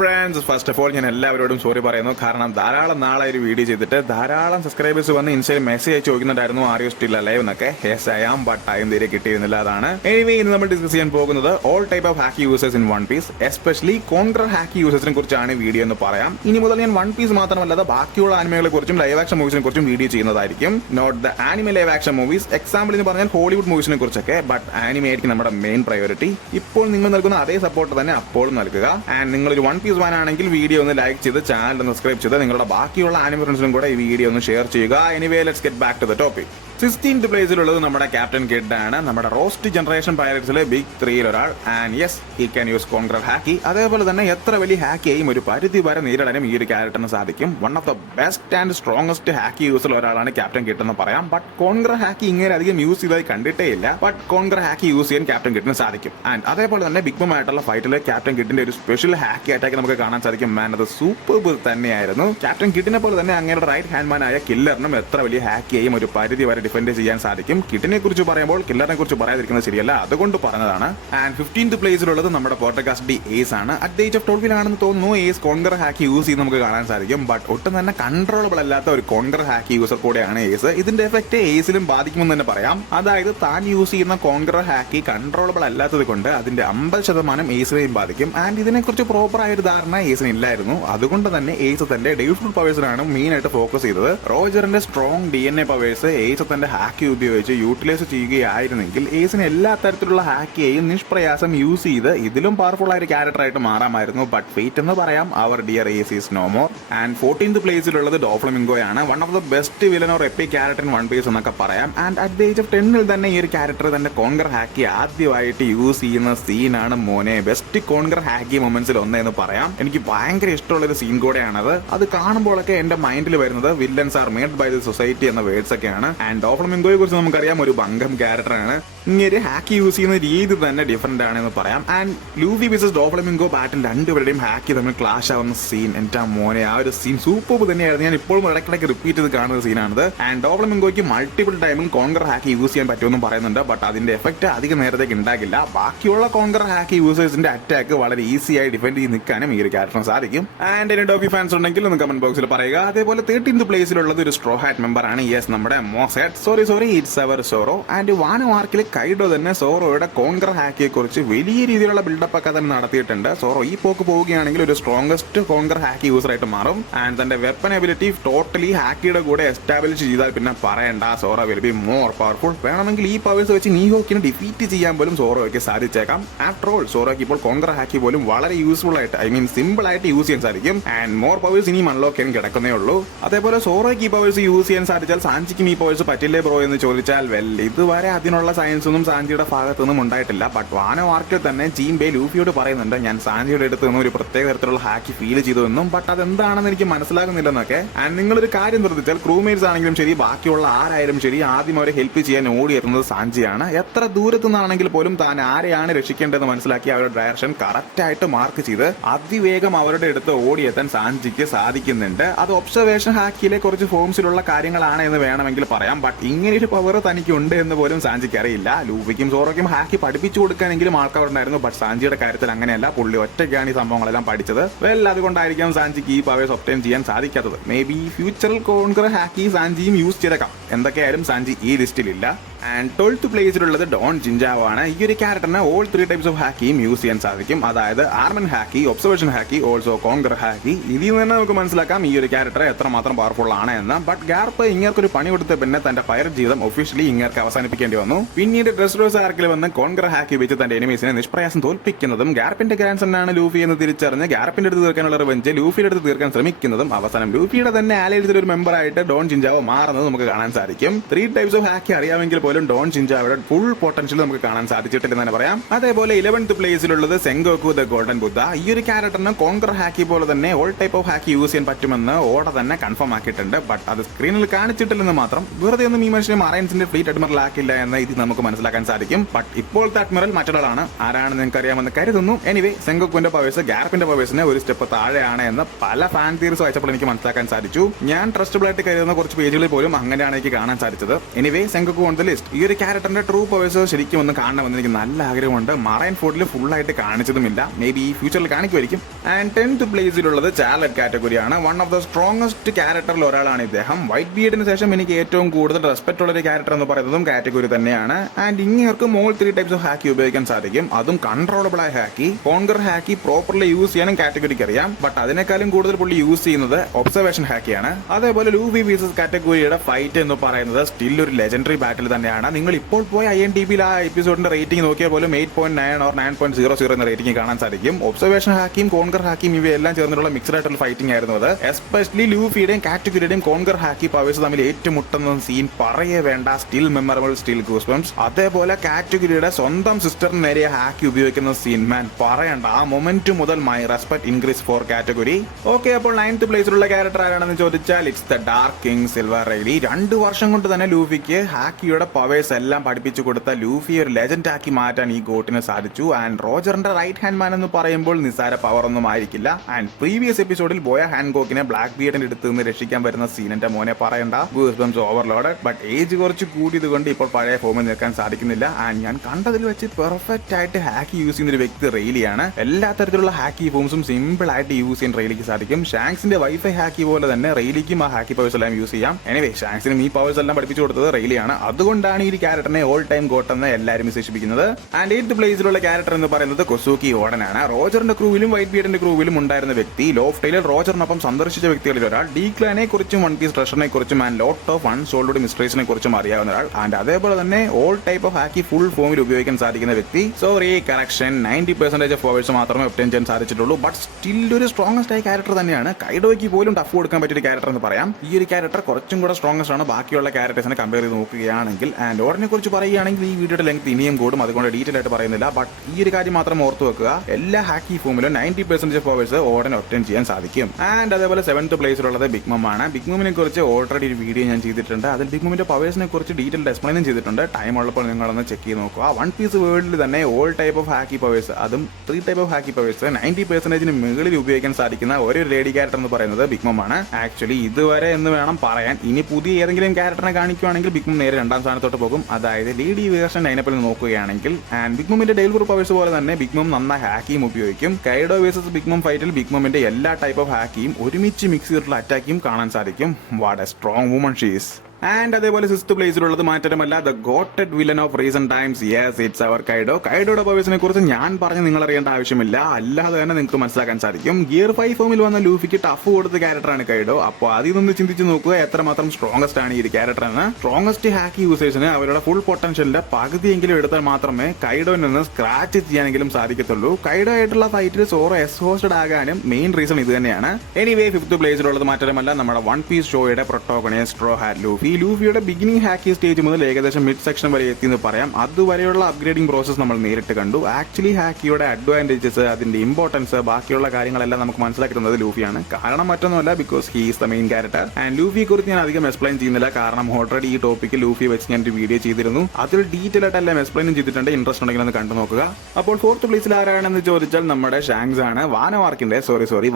Friends, first of all ഞാൻ എല്ലാവരോടും sorry പറയുന്നു. കാരണം ധാരാളം നാളെ ഒരു വീഡിയോ ചെയ്തിട്ട് ധാരാളം സബ്സ്ക്രൈബേഴ്സ് വന്ന് ഇൻസ്റ്റയിൽ മെസ്സേജ് അയച്ച് ചോദിക്കുന്നുണ്ടായിരുന്നു ആർ യു സ്റ്റിൽ അലൈവ് എന്നൊക്കെ. Yes I am, but time തീരെ കിട്ടിയിരുന്നില്ല. അതാണ് എനിവേ ഇന്ന് നമ്മൾ ഡിസ്കസ് ചെയ്യാൻ പോകുന്നത് ഓൾ ടൈപ്പ് ഓഫ് ഹാക്കി users in one piece, especially conqueror ഹാക്കി യൂസേഴ്സിനെ കുറിച്ചാണ് വീഡിയോ എന്ന് പറയാം. ഇനി മുതൽ ഞാൻ വൺ പീസ് മാത്രമല്ലാതെ ബാക്കിയുള്ള ആനിമകളെ കുറിച്ചും ലൈവ് ആക്ഷൻ മൂവീസിനെ കുറിച്ചും വീഡിയോ ചെയ്യുന്നതായിരിക്കും. Not the anime live action movies, example എന്ന് പറഞ്ഞാൽ ഹോളിവുഡ് മൂവീസിനെ കുറിച്ചൊക്കെ. ബട്ട് ആനിമെ ആയിരിക്കും നമ്മുടെ മെയിൻ പ്രയോറിറ്റി. ഇപ്പോൾ നിങ്ങൾ നൽകുന്ന അതേ സപ്പോർട്ട് തന്നെ അപ്പോഴും നൽകുക. ആൻഡ് നിങ്ങളൊരു വൺ പീസ് ഫാൻ ആണെങ്കിൽ വീഡിയോ ഒന്ന് ലൈക്ക് ചെയ്ത് ചാനൽ സബ്സ്ക്രൈബ് ചെയ്ത് നിങ്ങളുടെ ബാക്കിയുള്ള ആനിമെ ഫ്രണ്ട്സിനും കൂടെ ഈ വീഡിയോ ഒന്ന് ഷെയർ ചെയ്യുക. Anyway let's get back to the topic. 16th പ്ലേസിലുള്ളത് നമ്മുടെ ക്യാപ്റ്റൻ കിഡ് ആണ്, നമ്മുടെ റോസ്റ്റ് ജനറേഷൻ പൈററ്റ്സിലെ ബിഗ് 3 ഒരാൾ. And yes, he can use conqueror ഹാക്കി. അതേപോലെ തന്നെ എത്ര വലിയ ഹാക്കിയെയും ഒരു പരിധി വരെ നേരിടാനും ഈ ഒരു ക്യാരക്ടറിന് സാധിക്കും. One of the best and strongest ഹാക്കി യൂസിൽ ഒരാളാണ് ക്യാപ്റ്റൻ കിഡ് എന്ന് പറയാം. ബട്ട് കോൺഗ്രർ ഹാക്കി ഇങ്ങനെ അധികം യൂസ് ചെയ്തതായി കണ്ടിട്ടേ ഇല്ല. ബട്ട് കോൺഗ്രർ ഹാക്കി യൂസ് ചെയ്യാൻ ക്യാപ്റ്റൻ കിഡിന് സാധിക്കും. ആൻഡ് അതേപോലെ തന്നെ ബിഗ് ബം ആയിട്ടുള്ള ഫൈറ്റിൽ ക്യാപ്റ്റൻ കിഡിന്റെ ഒരു സ്പെഷ്യൽ ഹാക്കി അറ്റാക്ക് നമുക്ക് കാണാൻ സാധിക്കും. മാൻ, അത് സൂപ്പർ തന്നെയായിരുന്നു. ക്യാപ്റ്റൻ കിഡിനെ പോലെ തന്നെ അങ്ങയുടെ റൈറ്റ് ഹാൻഡ് മാൻ ആയ കില്ലറിനും എത്ര വലിയ ഹാക്കിയെയും ഒരു പരിധി വരെ ഡിഫെൻഡ് ചെയ്യാൻ സാധിക്കും. കിഡിനെ കുറിച്ച് പറയുമ്പോൾ കില്ലറിനെ കുറിച്ച് പറയാതിരിക്കുന്നത് ശരിയല്ല, അതുകൊണ്ട് പറഞ്ഞതാണ്. ആൻഡ് 15th പ്ലേസിലുള്ളത് നമ്മുടെ പോർട്ടഗാസ് ഡി ഏസ് ആണ്. അറ്റ് ദ ഏജ് ഓഫ് 12 ആണെന്ന് തോന്നുന്നു ഏസ് കോൺഗ്രർ ഹാക്കി യൂസ് ചെയ്ത് നമുക്ക് കാണാൻ സാധിക്കും. ബട്ട് ഒട്ടും തന്നെ കൺട്രോളബിൾ അല്ലാത്ത ഒരു കോൺഗ്രർ ഹാക്കി യൂസർ കൂടെയാണ് ഏസ്. ഇതിന്റെ എഫക്ട് ഏസിലും ബാധിക്കുമെന്ന് തന്നെ പറയാം. അതായത് താൻ യൂസ് ചെയ്യുന്ന കോൺഗ്രർ ഹാക്കി കൺട്രോളബിൾ അല്ലാത്തത് കൊണ്ട് അതിന്റെ 50% ഏസിനെയും ബാധിക്കും. ആൻഡ് ഇതിനെക്കുറിച്ച് പ്രോപ്പർ ആയ ഒരു ധാരണ ഏസിന് ഇല്ലായിരുന്നു. അതുകൊണ്ട് തന്നെ ഏസ് തന്റെ ഡെയ്ഫുൾ പവേഴ്സിനാണ് മെയിൻ ആയിട്ട് ഫോക്കസ് ചെയ്തത്. റോജറിന്റെ സ്ട്രോങ് DNA പവേഴ്സ് ഏസ് തന്റെ ഹാക്കി ഉപയോഗിച്ച് യൂട്ടിലൈസ് ചെയ്യുകയായിരുന്നെങ്കിൽ ഏസിന് എല്ലാ തരത്തിലുള്ള ഹാക്കിയെയും നിഷ്പ്രയാസം യൂസ് ചെയ്ത് ഇതിലും പവർഫുൾ ആയ ഒരു ക്യാരക്ടർ ആയിട്ട് മാറാമായിരുന്നു. ബട്ട് ഫേറ്റ് എന്ന് പറയാം, our dear Ace is no more. And 14th പ്ലേസിലുള്ളത് ഡോഫ്ലമിംഗോയാണ്. One of the best villain or epic character in one piece എന്നൊക്കെ പറയാം. And at the age of 10 തന്നെ ഈ ഒരു ക്യാരക്ടർ തന്നെ കോൺഗ്രർ ഹാക്കി ആദ്യമായിട്ട് യൂസ് ചെയ്യുന്ന സീനാണ് മോനെ ബെസ്റ്റ് കോൺഗ്രർ ഹാക്കി മൊമെന്റ്സിൽ ഒന്നെന്ന് പറയാം. എനിക്ക് ഭയങ്കര ഇഷ്ടമുള്ള ഒരു സീൻ കൂടെയാണത്. അത് കാണുമ്പോഴൊക്കെ എന്റെ മൈൻഡിൽ വരുന്നത് villains are made by the society എന്ന വേർഡ്സ് ഒക്കെയാണ്. ആൻഡ് ഡോഫ്ലമിംഗോയെ കുറിച്ച് നമുക്കറിയാം, ഒരു ബംഗം ക്യാരക്ടറാണ്. ഇങ്ങനെ ഹാക്കി യൂസ് ചെയ്യുന്ന രീതി തന്നെ ഡിഫറെന്റ് ആണെന്ന് പറയാം. ആൻഡ് ലൂഫി വിസസ് ഡോഫ്ലമിംഗോ ബാറ്റിൽ രണ്ടുപേരുടെയും ഹാക്കി തമ്മിൽ ക്ലാഷ് ആവുന്ന സീൻ, എന്റെ മോനെ ആ ഒരു സീൻ സൂപ്പർ തന്നെയായിരുന്നു. ഞാൻ ഇപ്പോഴും ഇടയ്ക്കിടയ്ക്ക് റിപ്പീറ്റ് ചെയ്ത് കാണുന്ന സീനാണിത്. ആൻഡ് ഡോഫ്ലമിംഗോയ്ക്ക് മൾട്ടിപ്പിൾ ടൈമിൽ കോൺഗ്രർ ഹാക്കി യൂസ് ചെയ്യാൻ പറ്റുമെന്നും പറയുന്നുണ്ട്. ബട്ട് അതിന്റെ എഫക്ട് അധികം നേരത്തേക്ക് ഉണ്ടാകില്ല. ബാക്കിയുള്ള കോൺഗ്രർ ഹാക്കി യൂസേഴ്സിന്റെ അറ്റാക്ക് വളരെ ഈസി ആയി ഡിഫെൻഡ് ചെയ്ത് നിൽക്കാനും ഈ ഒരു ക്യാരക്ടറിന് സാധിക്കും. ആൻഡ് എന്റെ ഡോഫി ഫാൻസ് ഉണ്ടെങ്കിൽ ഒന്ന് കമന്റ് ബോക്സിൽ പറയുക. അതേപോലെ 13th പ്ലേസിലുള്ളത് ഒരു സ്ട്രോ ഹാറ്റ് മെമ്പർ ആണ്. യെസ്, നമ്മുടെ മോസെറ്റ്. Sorry it's our Zoro. And Wano ആർക്കിൽ കൈഡോ തന്നെ സോറോയുടെ കോൺഗ്രർ ഹാക്കിയെ കുറിച്ച് വലിയ രീതിയിലുള്ള ബിൽഡപ്പ് ഒക്കെ തന്നെ നടത്തിയിട്ടുണ്ട്. സോറോ ഈ പോക്ക് പോവുകയാണെങ്കിൽ ഒരു സ്ട്രോങ്സ്റ്റ് കോൺഗ്രർ ഹാക്കി യൂസർ ആയിട്ട് മാറും. ആൻഡ് തന്റെ വെപ്പൺ എബിലിറ്റി ടോട്ടലി ഹാക്കിയുടെ കൂടെ എസ്റ്റാബ്ലിഷ് ചെയ്താൽ പിന്നെ പറയണ്ട, Zoro will be more powerful. വേണമെങ്കിൽ ഈ പവേഴ്സ് വെച്ച് നീഹോക്കിനെ ഡിഫീറ്റ് ചെയ്യാൻ പോലും സോറോയ്ക്ക് സാധിച്ചേക്കാം. ആഫ്റ്റർ ഓൾ സോറോയ്ക്ക് ഇപ്പോൾ കോൺഗ്രർ ഹാക്കി പോലും വളരെ യൂസ്ഫുൾ ആയിട്ട്, ഐ മീൻ സിമ്പിൾ ആയിട്ട് യൂസ് ചെയ്യാൻ സാധിക്കും. ആൻഡ് മോർ പവേഴ്സ് ഇനിയും അൺലോക്ക് ചെയ്യാൻ കിടക്കുന്നേ ഉള്ളൂ. അതേപോലെ സോറോയ്ക്ക് ഈ പവേഴ്സ് യൂസ് ചെയ്യാൻ സാധിച്ചാൽ സാഞ്ചിക്കും ഈ പവേഴ്സ് പറ്റില്ലേ ബ്രോ എന്ന് ചോദിച്ചാൽ, വെൽ, ഇതുവരെ അതിനുള്ള സയൻസ് ഒന്നും സാഞ്ചിയുടെ ഭാഗത്തുനിന്നും ഉണ്ടായിട്ടില്ല. ബട്ട് വാനോ ആർക്കിൽ തന്നെ ജീൻബേ ലൂഫിയോട് പറയുന്നുണ്ട്, ഞാൻ സാഞ്ചിയുടെ അടുത്ത് നിന്ന് ഒരു പ്രത്യേക തരത്തിലുള്ള ഹാക്കി ഫീൽ ചെയ്തുവെന്നും. ബട്ട് അതെന്താണെന്ന് എനിക്ക് മനസ്സിലാകുന്നില്ലെന്നൊക്കെ. ആൻഡ് നിങ്ങളൊരു കാര്യം ശ്രദ്ധിച്ചാൽ ക്രൂമേറ്റ്സ് ആണെങ്കിലും ശരി, ബാക്കിയുള്ള ആരായാലും ശരി, ആദ്യം അവരെ ഹെൽപ്പ് ചെയ്യാൻ ഓടിയെത്തുന്നത് സാഞ്ചിയാണ്. എത്ര ദൂരത്തു നിന്നാണെങ്കിൽ പോലും താൻ ആരെയാണ് രക്ഷിക്കേണ്ടതെന്ന് മനസ്സിലാക്കി അവരുടെ ഡയറക്ഷൻ കറക്റ്റ് ആയിട്ട് മാർക്ക് ചെയ്ത് അതിവേഗം അവരുടെ അടുത്ത് ഓടിയെത്താൻ സാഞ്ചിക്ക് സാധിക്കുന്നുണ്ട്. അത് ഒബ്സർവേഷൻ ഹാക്കിയിലെ കുറച്ച് ഫോംസിലുള്ള കാര്യങ്ങളാണ് എന്ന് വേണമെങ്കിൽ പറയാം. ബട്ട് ഇങ്ങനെ ഒരു പവർ തനിക്കുണ്ട് എന്ന് പോലും സാഞ്ചിക്ക് അറിയില്ല. ലൂഫിക്കും സോറോയ്ക്കും ഹാക്കി പഠിപ്പിച്ചു കൊടുക്കാനെങ്കിലും ആൾക്കാരുണ്ടായിരുന്നു. ബട്ട് സാഞ്ചിയുടെ കാര്യത്തിൽ അങ്ങനെയല്ല, പുള്ളി ഒറ്റയ്ക്കാണ് ഈ സംഭവങ്ങളെല്ലാം പഠിച്ചത്. വെൽ, അതുകൊണ്ടായിരിക്കാം സാഞ്ചിക്ക് ഈ പവേഴ്സ് ഒബ്റ്റെയിൻ ചെയ്യാൻ സാധിക്കാത്തത്. മേ ബി ഫ്യൂച്ചറിൽ കോൺഗ്രർ ഹാക്കി സാഞ്ചിയും യൂസ് ചെയ്തേക്കാം. എന്തൊക്കെയായാലും സാഞ്ചി ഈ ലിസ്റ്റിലില്ല. ആൻഡ് 12th പ്ലേസിലുള്ളത് ഡോൺ ജിൻജാവോ ആണ്. ഈ ഒരു ക്യാരക്ടറിന് ഓൾ 3 ടൈപ്സ് ഓഫ് ഹാക്കിയും യൂസ് ചെയ്യാൻ സാധിക്കും. അതായത് ആർമൻ ഹാക്കി, ഒബ്സർവേഷൻ ഹാക്കി, ഓൾസോ കോൺഗ്രർ ഹാക്കി. ഇതിൽ നിന്ന് തന്നെ നമുക്ക് മനസ്സിലാക്കാം ഈ ഒരു ക്യാരക്ടർ എത്രമാത്രം പവർഫുൾ ആണ് എന്ന്. ബട്ട് ഗാർപ്പ് ഇങ്ങേർക്കൊരു പണി കൊടുത്ത പിന്നെ തന്റെ ഫയർ ജീവിതം ഒഫീഷ്യലി ഇങ്ങേർക്ക് അവസാനിപ്പിക്കേണ്ടി വന്നു. പിന്നീട് ഡ്രസ്റോസ് ആർക്കിൽ വന്ന് കോൺഗ്രർ ഹാക്കി വെച്ച് തന്റെ എനിമീസിനെ നിഷ്പ്രയാസം തോൽപ്പിക്കുന്നതും ഗാർപ്പിന്റെ ഗ്രാൻഡ് സൺ ആണ് ലൂഫി എന്ന് തിരിച്ചറിഞ്ഞ് ഗാർപ്പിന്റെ അടുത്ത് തീർക്കാനുള്ള റിവെഞ്ച് ലൂഫിയുടെ അടുത്ത് തീർക്കാൻ ശ്രമിക്കുന്നതും അവസാനം ലൂഫിയുടെ തന്നെ ആലയത്തിൽ ഒരു മെമ്പർ ആയിട്ട് ഡോൺ ജിൻജാവോ മാറുന്നത് നമുക്ക് കാണാൻ സാധിക്കും. 3 ടൈപ്സ് ഓഫ് ഹാക്കി അറിയാമെങ്കിൽ പോലും ഡോൺ ജിൻജാവോയുടെ ഫുൾ പൊട്ടൻഷ്യൽ നമുക്ക് കാണാൻ സാധിച്ചിട്ടില്ലെന്ന് തന്നെ പറയാം. അതേപോലെ 11th പ്ലേസിലുള്ളത് സെങ്കോക്കു ദ ഗോൾഡൻ ബുദ്ധ. ഈ ഒരു ക്യാരക്ടറിന് കോൺഗ്രർ ഹാക്കി പോലെ തന്നെ ഓൾ ടൈപ്പ് ഓഫ് ഹാക്കി യൂസ് ചെയ്യാൻ പറ്റുമെന്ന് ഓട തന്നെ കൺഫേം ആക്കിയിട്ടുണ്ട്. ബട്ട് അത് സ്ക്രീനിൽ കാണിച്ചിട്ടില്ലെന്ന് മാത്രം. വെറുതെ ഒന്നും ഈ മനുഷ്യനെ മറൈൻസിന്റെ ഫ്ലീറ്റ് അഡ്മിറൽ ആക്കില്ല എന്ന് ഇത് നമുക്ക് മനസ്സിലാക്കാൻ സാധിക്കും. ബട്ട് ഇപ്പോഴത്തെ അഡ്മിറൽ മറ്റൊരാളാണ്. ആരാണെന്ന് നിങ്ങൾക്ക് അറിയാമെന്ന് കരുതുന്നു. എനിവേ, സെങ്കോക്കുവിന്റെ പവേഴ്സ് ഗാർപ്പിന്റെ പവേഴ്സിന് ഒരു സ്റ്റെപ്പ് താഴെയാണ് എന്ന് പല ഫാൻ തിയറീസ് വായിച്ചപ്പോൾ എനിക്ക് മനസ്സിലാക്കാൻ സാധിച്ചു. ഞാൻ ട്രസ്റ്റബിൾ ആയിട്ട് കരുതുന്ന കുറച്ച് പേജുകളിൽ പോലും അങ്ങനെയാണ് എനിക്ക് കാണാൻ സാധിച്ചത്. Anyway, Sengoku on the list. Beast. ഈ ഒരു ക്യാരക്ടറിന്റെ ട്രൂ പവേഴ്സ് ശരിക്കും ഒന്ന് കാണണമെന്ന് എനിക്ക് നല്ല ആഗ്രഹമുണ്ട്. മറൈൻ ഫോർട്ടിൽ ഫുൾ ആയിട്ട് കാണിച്ചതുമില്ല, മേ ബി ഈ ഫ്യൂച്ചറിൽ കാണിക്കുമായിരിക്കും. ആൻഡ് 10th പ്ലേസിലുള്ളത് ചാർലറ്റ് കാറ്റഗറിയാണ്. വൺ ഓഫ് ദ സ്ട്രോങ്ങസ്റ്റ് ക്യാരക്ടറിൽ ഒരാളാണ് ഇദ്ദേഹം. വൈറ്റ് ബീഡിന് ശേഷം എനിക്ക് ഏറ്റവും കൂടുതൽ റെസ്പെക്ട് ഉള്ള ഒരു ക്യാരക്ടർ എന്ന് പറയുന്നതും കാറ്റഗറി തന്നെയാണ്. ആൻഡ് ഇങ്ങേർക്ക് മോൾ 3 ടൈപ്സ് ഓഫ് ഹാക്കി ഉപയോഗിക്കാൻ സാധിക്കും, അതും കൺട്രോളബിൾ ആയ ഹാക്കി. കോൺകർ ഹാക്കി പ്രോപ്പർലി യൂസ് ചെയ്യാനും കാറ്റഗറിക്ക് അറിയാം, ബട്ട് അതിനേക്കാളും കൂടുതൽ പുള്ളി യൂസ് ചെയ്യുന്നത് ഒബ്സർവേഷൻ ഹാക്കിയാണ്. അതേപോലെ ലൂഫി വീസസ് കാറ്റഗറിയുടെ ഫൈറ്റ് എന്ന് പറയുന്നത് സ്റ്റിൽ ഒരു ലെജൻഡറി ബാറ്റിൽ തന്നെയാണ്. നിങ്ങൾ ഇപ്പോൾ പോയി IMDbയിൽ ആ എപ്പിസോഡിന്റെ റേറ്റിംഗ് നോക്കിയാൽ പോലും 8.9 ഓർ 9.00 എന്ന റേറ്റിംഗ് കാണാൻ സാധിക്കും. ഒബ്സർവേഷൻ ഹാക്കിയും കോൺകർ ഹാക്കിയും ഇവയെല്ലാം ചേർന്നുള്ള മിക്സഡ് ആയിട്ടുള്ള ഫൈറ്റിംഗ് ആയിരുന്നു അത്. എസ്പെഷ്യലി ലൂഫിയുടെയും കാറ്റഗറിയുടെയും കോൺകർ ഹാക്കി പവേഴ്സ് തമ്മിൽ ഏറ്റുമുട്ടുന്ന സീൻ പറയേ വേണ്ട, സ്റ്റിൽ മെമ്മറബിൾ, സ്റ്റിൽ ഗൂസ്ബംസ്. അതേപോലെ കാറ്റഗറിയുടെ സ്വന്തം സിസ്റ്ററിന് നേരെ ഹാക്കി ഉപയോഗിക്കുന്ന സീൻ, മാൻ പറയണ്ട, ആ മൊമെന്റ് മുതൽ my respect increase for category. Okay, അപ്പോൾ 9th പ്ലേസിലുള്ള ക്യാരക്ടർ ആരാണെന്ന് ചോദിച്ചാൽ it's the dark king Silver Rayleigh. 2 വർഷം കൊണ്ട് തന്നെ ലൂഫിക്ക് ഹാക്കിയുടെ പവേഴ്സ് എല്ലാം പഠിപ്പിച്ചു കൊടുത്ത ലൂഫി ഒരു ലെജൻഡ് ആക്കി മാറ്റാൻ ഈ ഗോട്ടിന് സാധിച്ചു. ആൻഡ് റോജറിന്റെ റൈറ്റ് ഹാൻഡ് മാൻ എന്ന് പറയുമ്പോൾ നിസ്സാര പവർ ഒന്നും ആയിരിക്കില്ല. ആൻഡ് പ്രീവിയസ് എപ്പിസോഡിൽ ബോയ ഹാൻകോക്കിനെ ബ്ലാക്ക് ബിയർഡിന്റെ അടുത്ത് നിന്ന് രക്ഷിക്കാൻ വരുന്ന സീനിന്റെ മോനെ പറയണ്ട, ഗൂസ്ബംസ് ഓവർലോഡ്. ബട്ട് ഏജ് കുറച്ച് കൂടിയത് കൊണ്ട് ഇപ്പോൾ പഴയ ഫോമിൽ നിൽക്കാൻ സാധിക്കുന്നില്ല. ആൻഡ് ഞാൻ കണ്ടതിൽ വെച്ച് പെർഫെക്റ്റ് ആയിട്ട് ഹാക്കി യൂസ് ചെയ്യുന്ന ഒരു വ്യക്തി റെയിലിയാണ്. എല്ലാ തരത്തിലുള്ള ഹാക്കി ഫോംസും സിമ്പിൾ ആയിട്ട് യൂസ് ചെയ്യാൻ റെയിലിക്ക് സാധിക്കും. ഷാങ്സിന്റെ വൈഫൈ ഹാക്കി പോലെ തന്നെ റെയിലിക്കും ആ ഹാക്കി പവേഴ്സ് എല്ലാം യൂസ് ചെയ്യാം. എനിവേ, ഷാങ്സിനും ഈ പവേഴ്സ് എല്ലാം പഠിപ്പിച്ചു കൊടുത്തത് റെയിലിയാണ്. അതുകൊണ്ടാണ് ഈ ക്യാരക്ടറിനെ ഓൾ ടൈം ഗോട്ട് എന്ന് എല്ലാവരും വിശേഷിപ്പിക്കുന്നത്. ആൻഡ് 8th പ്ലേസിലുള്ള ക്യാരക്ടർ എന്ന് പറയുന്നത് കൊസൂക്കി ഓഡനാണ്. റോജറിന്റെ ക്രൂവിലും വൈറ്റ് ബീഡിന്റെ ക്രൂവിലും ഉണ്ടായിരുന്ന വ്യക്തി. ലോഫ്റ്റൈലിൽ റോജറിനൊപ്പം സന്ദർശിച്ച വ്യക്തികളിൽ ഒരാൾ. ഡീക്ലാനെ കുറിച്ചും വൺ പീസ് ട്രഷറിനെ കുറിച്ചും ആൻഡ് ലോട്ട് ഓഫ് അൺസോൾവ്ഡ് മിസ്റ്ററീസിനെ കുറിച്ചും അറിയാവുന്ന ഒരാൾ. ആൻഡ് അതേപോലെ തന്നെ ഓൾ ടൈപ്പ് ഓഫ് ഹാക്കി ഫുൾ ഫോമിൽ ഉപയോഗിക്കാൻ സാധിക്കുന്ന വ്യക്തി. സോറി, കറക്ഷൻ, 90% ഓഫ് പവേഴ്സ് മാത്രമേ ഒബ്റ്റെയിൻ ചെയ്യാൻ സാധിച്ചിട്ടുള്ളൂ. ബട്ട് സ്റ്റിൽ ഒരു സ്ട്രോങ്ങസ്റ്റ് ആയ ക്യാരക്ടർ തന്നെയാണ്. കൈഡോയ്ക്ക് പോലും ടഫ് കൊടുക്കാൻ പറ്റിയ ഒരു ക്യാരക്ടർ എന്ന് പറയാം. ഈ ഒരു ക്യാരക്ടർ കുറച്ചും കൂടെ സ്ട്രോങ്ങസ്റ്റ് ആണ് ബാക്കിയുള്ള ക്യാരക്ടേഴ്സിനെ കമ്പയർ ചെയ്ത് നോക്കുകയാണെങ്കിൽ. ആൻഡ് ഓർഡിനെ കുറിച്ച് പറയുകയാണെങ്കിൽ ഈ വീഡിയോയുടെ ലെങ്ത് ഇനിയും കൂടും, അതുകൊണ്ട് ഡീറ്റെയിൽ ആയിട്ട് പറയുന്നില്ല. ബട്ട് ഈ ഒരു കാര്യം മാത്രം ഓർത്ത് വെക്കുക, എല്ലാ ഹാക്കി ഫോമിലും 90% ഓഫ് പവേഴ്സ് ഓർഡിനെ ഒബ്റ്റെയിൻ ചെയ്യാൻ സാധിക്കും. ആൻഡ് അതേപോലെ 7th പ്ലേസിലുള്ളത് ബിഗ് മം ആണ്. ബിഗ് മമ്മിനെ കുറിച്ച് ഓൾറെഡി ഒരു വീഡിയോ ഞാൻ ചെയ്തിട്ടുണ്ട്. അതിൽ ബിഗ് മമ്മിന്റെ പവേഴ്സിനെ കുറിച്ച് ഡീറ്റെയിൽ എക്സ്പ്ലെയിനും ചെയ്തിട്ടുണ്ട്. ടൈം ഉള്ളപ്പോൾ നിങ്ങളൊന്ന് ചെക്ക് ചെയ്ത് നോക്കുക. വൺ പീസ് വേൾഡിൽ തന്നെ ഓൾ ടൈപ്പ് ഓഫ് ഹാക്കി പവേഴ്സ്, അതും 3 ടൈപ്പ് ഓഫ് ഹാക്കി പവേഴ്സ് 90% മുകളിൽ ഉപയോഗിക്കാൻ സാധിക്കുന്ന ഒരു ലേഡി ക്യാരക്ടർ എന്ന് പറയുന്നത് ബിഗ് മം ആണ്. ആക്ച്വലി ഇതുവരെ എന്ന് വേണം പറയാൻ. ഇനി പുതിയ ഏതെങ്കിലും ക്യാരക്ടറിനെ കാണിക്കുകയാണെങ്കിൽ ബിഗ് മം നേരെ 2ാം സ്ഥാനത്തോട്ട് പോകും, അതായത് ലേഡി വേർഷൻ ലൈനപ്പിൽ നോക്കുകയാണെങ്കിൽ. ആൻഡ് ബിഗ് മമ്മിന്റെ ഡെയിൽവർ പവേഴ്സ് പോലെ തന്നെ ബിഗ് മം നന്നായി ഹാക്കിയും ഉപയോഗിക്കും. കൈഡോ വേഴ്സസ് ബിഗ് മം ഫൈറ്റിൽ ബിഗ് മമ്മിന്റെ എല്ലാ ടൈപ്പ് ഓഫ് ഹാക്കിയും ഒരുമിച്ച് മിക്സ് ചെയ്തിട്ടുള്ള അറ്റാക്കിയും കാണാൻ സാധിക്കും. What a strong woman she is. And അതേപോലെ 6th പ്ലേസിലുള്ളത് മാറ്റമല്ല, the goated villain of recent times, yes it's our Kaido. കൈഡോയുടെ പവേഴ്സിനെ കുറിച്ച് ഞാൻ പറഞ്ഞ് നിങ്ങൾ അറിയേണ്ട ആവശ്യമില്ല, അല്ലാതെ തന്നെ നിങ്ങൾക്ക് മനസ്സിലാക്കാൻ സാധിക്കും. ഗിയർ 5 ഫോമിൽ വന്ന ലൂഫിക്ക് ടഫ് കൊടുത്ത ക്യാരക്ടറാണ് കൈഡോ. അപ്പോൾ അതിൽ നിന്ന് ചിന്തിച്ച് നോക്കുക എത്രമാത്രം സ്ട്രോങ്ങസ്റ്റ് ആണ് ഈ ഒരു ക്യാരക്ടർ എന്ന്. സ്ട്രോങ്ങസ്റ്റ് ഹാക്കി യൂസേഴ്സിന് അവരുടെ ഫുൾ പൊട്ടൻഷ്യലിന്റെ പകുതിയെങ്കിലും എടുത്താൽ മാത്രമേ കൈഡോയിൽ നിന്ന് സ്ക്രാച്ച് ചെയ്യാനെങ്കിലും സാധിക്കത്തുള്ളൂ. കൈഡോ ആയിട്ടുള്ള ഫൈറ്റിൽ സോറോ എക്സ്ഹോസ്റ്റഡ് ആകാനും മെയിൻ റീസൺ ഇത് തന്നെയാണ്. എനിവേ, 5th പ്ലേസിലുള്ളത് മാറ്റമല്ല, നമ്മുടെ വൺ പീസ് ഷോയുടെ പ്രൊട്ടോഗണിസ്റ്റ് സ്ട്രോ ഹാറ്റ് ലൂഫി. ലൂഫിയുടെ ബിഗിനിങ് ഹാക്കി സ്റ്റേജ് മുതൽ ഏകദേശം മിഡ് സെക്ഷൻ വരെ എത്തിയെന്ന് പറയാം. അതുവരെയുള്ള അപ്ഗ്രേഡിംഗ് പ്രോസസ് നമ്മൾ നേരിട്ട് കണ്ടു. ആക്ച്വലി ഹാക്കിയുടെ അഡ്വാൻറ്റേജസ്, അതിന്റെ ഇമ്പോർട്ടൻസ്, ബാക്കിയുള്ള കാര്യങ്ങളെല്ലാം നമുക്ക് മനസ്സിലാക്കി തന്നത് ലൂഫിയാണ്. കാരണം മറ്റൊന്നുമല്ല, because he is the main character. And ലൂഫിയെ കുറിച്ച് ഞാൻ അധികം എക്സ്പ്ലെയിൻ ചെയ്യുന്നില്ല, കാരണം ഓൾറെഡി ഈ ടോപ്പിക്ക് ലൂഫി വെച്ച് ഞാൻ ഒരു വീഡിയോ ചെയ്തിരുന്നു. അതിൽ ഡീറ്റെയിൽ ആയിട്ട് എല്ലാം എക്സ്പ്ലെയിനും ചെയ്തിട്ടുണ്ട്. ഇൻട്രസ്റ്റ് ഉണ്ടെങ്കിൽ ഒന്ന് കണ്ടു നോക്കുക. അപ്പോൾ 4th പ്ലേസിൽ ആരാണെന്ന് ചോദിച്ചാൽ നമ്മുടെ ഷാങ്സ് ആണ്. വാനവാർക്കിന്റെ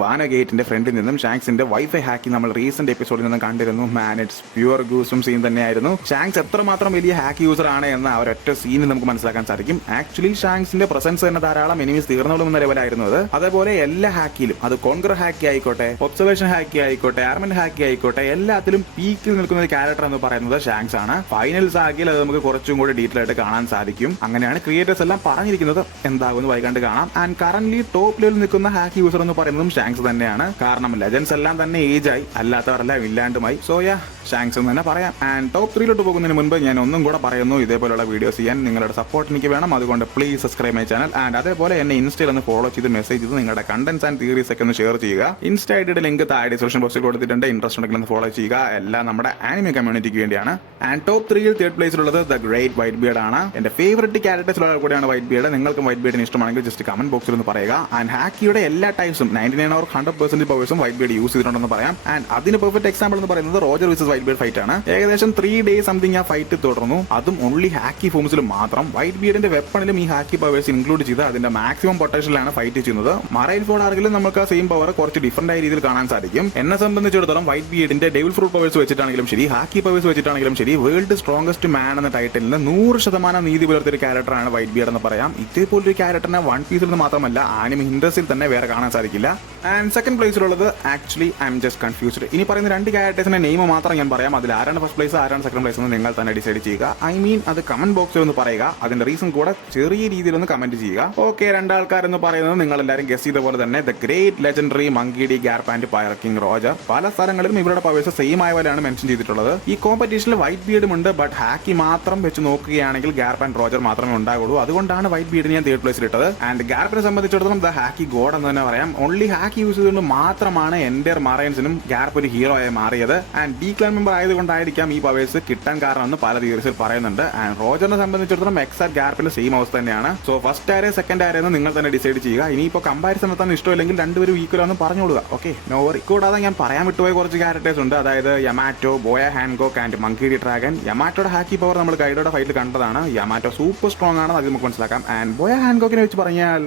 വാന ഗേറ്റിന്റെ ഫ്രണ്ടിൽ നിന്നും ഷാങ്സിന്റെ വൈഫൈ ഹാക്കി നമ്മൾ റീസെന്റ് എപ്പിസോഡിൽ നിന്നും കണ്ടിരുന്നു. മാൻ, ഇറ്റ്സ് പ്യുവർ ഗൂസും സീൻ തന്നെയായിരുന്നു. ഷാങ്സ് എത്രമാത്രം വലിയ ഹാക്കി യൂസർ ആണ് എന്ന് ആ ഒരൊറ്റ സീനിൽ നമുക്ക് മനസ്സിലാക്കാൻ സാധിക്കും. ആക്ച്വലി ഷാങ്സിന്റെ പ്രസൻസ് തന്നെ ധാരാളം എനിമീസ് തീർന്നോളും എന്ന ലെവലായിരുന്നു അത്. അതേപോലെ എല്ലാ ഹാക്കിയിലും, അത് കോൺകർ ഹാക്കി ആയിക്കോട്ടെ, ഒബ്സർവേഷൻ ഹാക്കി ആയിക്കോട്ടെ, ആർമൻ ഹാക്കി ആയിക്കോട്ടെ, എല്ലാത്തിലും പീക്കിൽ നിൽക്കുന്ന ഒരു ക്യാരക്ടർ എന്ന് പറയുന്നത് ഷാങ്സ് ആണ്. ഫൈനൽസ് ആക്കിയാൽ അത് നമുക്ക് കുറച്ചും കൂടി ഡീറ്റെയിൽ ആയിട്ട് കാണാൻ സാധിക്കും. അങ്ങനെയാണ് ക്രിയേറ്റേഴ്സ് എല്ലാം പറഞ്ഞിരിക്കുന്നത്. എന്താകുമെന്ന് വൈകാണ്ട് കാണാം. ആൻഡ് കറന്റ് ടോപ്പ് ലെവലിൽ നിൽക്കുന്ന ഹാക്കി യൂസർ എന്ന് പറയുന്നതും ഷാങ്സ് തന്നെയാണ്. കാരണം ലെജൻസ് എല്ലാം തന്നെ ഏജ് ആയി, അല്ലാത്തവരെല്ലാം ഇല്ലാണ്ടുമായി. സോ യാ, ഷാങ്സ് എന്ന് തന്നെ പറയാം. ആൻഡ് ടോപ്പ് 3 പോകുന്നതിന് മുൻപ് ഞാൻ ഒന്നും കൂടെ പറയുന്നു, ഇതേപോലുള്ള വീഡിയോസ് ചെയ്യാൻ നിങ്ങളുടെ സപ്പോർട്ട് എനിക്ക് വേണം. അതുകൊണ്ട് please subscribe my channel. And അതേപോലെ എന്നെ ഇൻസ്റ്റയിൽ ഒന്ന് ഫോളോ ചെയ്ത് മെസ്സേജ് ചെയ്ത് നിങ്ങളുടെ കണ്ടന്റ്സ് ആൻഡ് തിയറീസ് ഒക്കെ ഒന്ന് ഷെയർ ചെയ്യുക. ഇൻസ്റ്റ ഐഡിയുടെ ലിങ്ക് താഴെ ഡിസ്ക്രിപ്ഷൻ ബോക്സിൽ കൊടുത്തിട്ടുണ്ട്. ഇൻട്രസ്റ്റ് ഉണ്ടെങ്കിൽ ഒന്ന് ഫോളോ ചെയ്യുക. എല്ലാം നമ്മുടെ ആനിമെ കമ്മ്യൂണിറ്റിക്ക് വേണ്ടിയാണ്. ആൻഡ് ടോപ്പ് 3 3rd പ്ലേസിലുള്ളത് ദ ഗ്രേറ്റ് വൈറ്റ് ബിയർഡ് ആണ്. എന്റെ ഫേവറേറ്റ് ക്യാരക്ടേഴ്സിലുള്ള കൂടെയാണ് വൈറ്റ് ബിയർഡ്. നിങ്ങൾക്കും വൈറ്റ് ബിയർഡിന് ഇഷ്ടമാണെങ്കിൽ ജസ്റ്റ് കമന്റ് ബോക്സിൽ ഒന്ന് പറയുക. ആൻഡ് ഹാക്കിയുടെ എല്ലാ ടൈപ്സും 99 or 100% പവേഴ്സും വൈറ്റ് ബിയർഡ് യൂസ് ചെയ്തിട്ടുണ്ടെന്ന് പറയാം. ആൻഡ് അതിന് പെർഫെക്റ്റ് എക്സാമ്പിൾ എന്ന് പറയുന്നത് Roger versus white beard fight ആണ്. ഏകദേശം 3 days സംതിങ് ആ ഫൈറ്റ് തുടർന്നു. അതും ഓൺലി ഹാക്കി ഫോംസിൽ മാത്രം. വൈറ്റ് ബിയർഡിന്റെ വെപ്പണിലും ഈ ഹാക്കി പവേഴ്സ് ഇൻക്ലൂഡ് ചെയ്ത് അതിന്റെ മാക്സിമം പൊട്ടൻഷ്യലാണ് ഫൈറ്റ് ചെയ്യുന്നത്. മറൈൻ ഫോർഡ് ആർക്കിലും നമുക്ക് ആ സെയിം പവർ കുറച്ച് ഡിഫറന്റ് ആയ രീതിയിൽ കാണാൻ സാധിക്കും. എന്നെ സംബന്ധിച്ചിടത്തോളം വൈറ്റ് ബിയർഡിന്റെ ഡെവിൾ ഫ്രൂട്ട് പവേഴ്സ് വെച്ചിട്ടാണെങ്കിലും ശരി, ഹാക്കി പവേഴ്സ് വെച്ചിട്ടാണെങ്കിലും ശരി, വേൾഡ് സ്ട്രോങ്സ്റ്റ് മാൻ എന്ന ടൈറ്റിലിന് 100% നീതി പുലർത്തിയ ക്യാരക്ടറാണ് വൈറ്റ് ബിയർഡ് എന്ന് പറയാം. ഇതേപോലൊരു ക്യാരക്ടറിനെ വൺ പീസിൽ നിന്ന് മാത്രമല്ല ആനിമെ ഇൻഡസ്ട്രിയിൽ തന്നെ വേറെ കാണാൻ സാധിക്കില്ല. ആൻഡ് സെക്കൻഡ് പ്ലേസിലുള്ളത് actually I'm just confused. ഇനി പറയുന്ന 2 ക്യാരക്ടേഴ്സിന്റെ നെയിം മാത്രം ഞാൻ പറയാം. അതിൽ ആരാണ് ഫസ്റ്റ് പ്ലേസ് ആരാണ് സെക്കൻഡ് പ്ലേസ് എന്ന് നിങ്ങൾ തന്നെ ഡിസൈഡ് ചെയ്യുക. ഐ മീൻ അത് കമന്റ് ബോക്സിൽ ഒന്ന് പറയുക. അതിന്റെ റീസൺ കൂടെ ചെറിയ രീതിയിൽ ഒന്ന് കമന്റ് ചെയ്യുക. ഓക്കെ, 2 ആൾക്കാർ എന്ന് പറയുന്നത് നിങ്ങൾ എല്ലാവരും ഗസ് ചെയ്ത പോലെ തന്നെ the great legendary Monkey D Garp and pirate king Roger. പല സ്ഥലങ്ങളിലും ഇവരുടെ പവേഴ്സ് സെയിം ആയ പോലെയാണ് മെൻഷൻ ചെയ്തിട്ടുള്ളത്. ഈ കോമ്പറ്റീഷനിൽ വൈറ്റ് ബിയർഡും ഉണ്ട്. ബട്ട് ഹാക്കി മാത്രം വെച്ച് നോക്കുകയാണെങ്കിൽ ഗാർപ്പ് ആൻഡ് റോജർ മാത്രമേ ഉണ്ടാകുള്ളൂ. അതുകൊണ്ടാണ് വൈറ്റ് ബിയർഡ് ഞാൻ 3rd പ്ലേസിൽ ഇട്ടത്. ആൻഡ് ഗാർപ്പിനെ സംബന്ധിച്ചിടത്തോളം ദ ഹാക്കി ഗോഡ് എന്ന് തന്നെ പറയാം. ഓൺലി ഹാക്കി യൂസ് ചെയ്തുകൊണ്ട് മാത്രമാണ് എൻ്റെ മറൈൻസിനും ഗാർപ്പ് ഒരു ഹീറോ ആയി മാറിയത്. ആൻഡ് ഡി ക്ലാൻ മെമ്പർ ആയതുകൊണ്ടായിരിക്കാം ഈ പവേഴ്സ് കിട്ടാൻ കാരണമെന്ന് പല തിയറീസിൽ പറയുന്നുണ്ട്. ആൻഡ് റോജറിനെ സംബന്ധിച്ചിടത്തോളം എക്സാക്ട് ഗാർപ്പിന്റെ സെയിം അവസ്ഥ തന്നെയാണ്. സോ ഫസ്റ്റ് ആരെ സെക്കൻഡ് ആരെന്ന് നിങ്ങൾ തന്നെ ഡിസൈഡ് ചെയ്യുക. ഇനിയിപ്പോൾ കമ്പാരിസൺ നടത്താൻ ഇഷ്ടമില്ലെങ്കിൽ 2 പേരും ഈക്വൽ ആണെന്ന് പറഞ്ഞോളുക. Okay, no worry. കൂടാതെ ഞാൻ പറയാൻ വിട്ടുപോയ കുറച്ച് ക്യാരക്ടേഴ്സ് ഉണ്ട്. അതായത് Yamato, Boa Hancock and Monkey D Dragon. യമാറ്റോയുടെ ഹാക്കി പവർ നമ്മൾ ഗൈഡോയുടെ ഫൈറ്റിൽ കണ്ടതാണ്. യമാറ്റോ സൂപ്പർ സ്ട്രോങ് ആണെന്ന് അത് നമുക്ക് മനസ്സിലാക്കാം. ആൻഡ് ബോയ ഹാൻകോക്കിനെ വെച്ച് പറഞ്ഞാൽ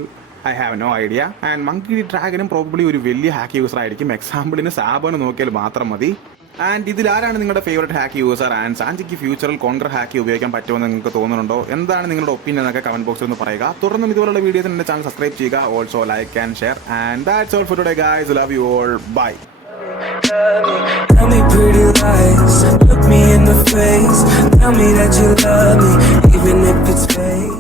I have no idea. And Monkey D ഡ്രാഗനും പ്രോബബ്ലി ഒരു വലിയ ഹാക്കി യൂസർ ആയിരിക്കും. എക്സാമ്പിളിന് സാബോന് നോക്കിയാൽ മാത്രം മതി. ആൻഡ് ഇതിൽ ആരാണ് നിങ്ങളുടെ ഫേവറേറ്റ് ഹാക്കി യൂസർ? ആൻഡ് സാഞ്ചിക്ക് ഫ്യൂച്ചറിൽ കോൺഗ്രർ ഹാക്കി ഉപയോഗിക്കാൻ പറ്റുമെന്ന് നിങ്ങൾക്ക് തോന്നുന്നുണ്ടോ? എന്താണ് നിങ്ങളുടെ ഒപ്പീനിയൻ എന്നൊക്കെ കമന്റ് ബോക്സിൽ ഒന്ന് പറയുക. തുടർന്നും ഇതുപോലുള്ള വീഡിയോസ് എൻ്റെ ചാനൽ സബ്സ്ക്രൈബ് ചെയ്യുക. Also like and share. And that's all for today guys. Love you all. Bye. Tell me pretty lies, look me in the face, tell me that you love me, even if it's fake.